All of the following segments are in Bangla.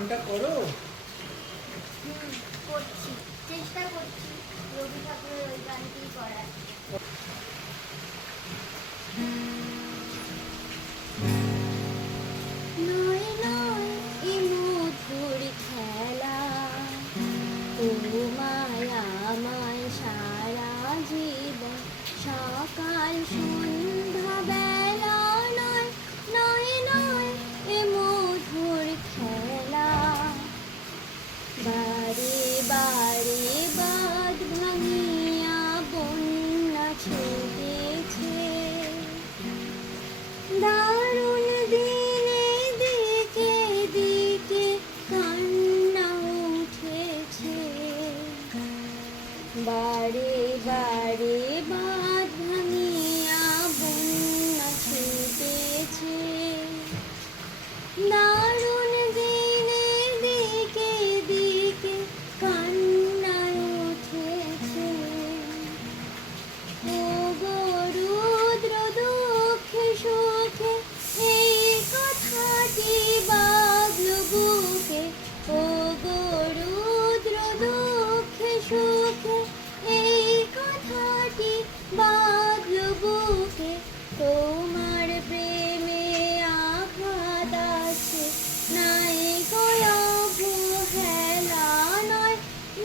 গানটা করো। করছি, চেষ্টা করছি রবি ঠাকুরের ওই গানটি করার। নয় নয় এ মধুর খেলা, তোমায় আমায় সারা জীবন সকাল সন্ধ্যা বেলা। নয় নয় নয় এ মধুর খেলা, বারে বারে বাঁধ ভাঙিয়া বন্যা ছেড়েছে। দারুণ দিনে দিকে দিকে কান্না উঠেছে, বারে বারে বাঁধ ভাঙিয়া বন্যা ছেড়েছে। দারুণ দিনে দিকে দিকে কান্না উঠেছে। ও গো রুদ্র দুঃখে সুখে এই কথাটি বাজলো বুকে। ও গো রুদ্র দুঃখে সুখে এই কথাটি বাজলো বুকে। তোমার প্রেমে আঘাত আছে, নাই গো অবহেলা। নয়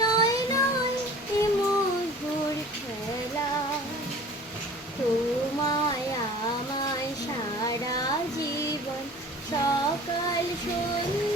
নয় নয় এ মধুর খেলা, তোমায় আমায় সারা জীবন সকাল সন্ধ্যা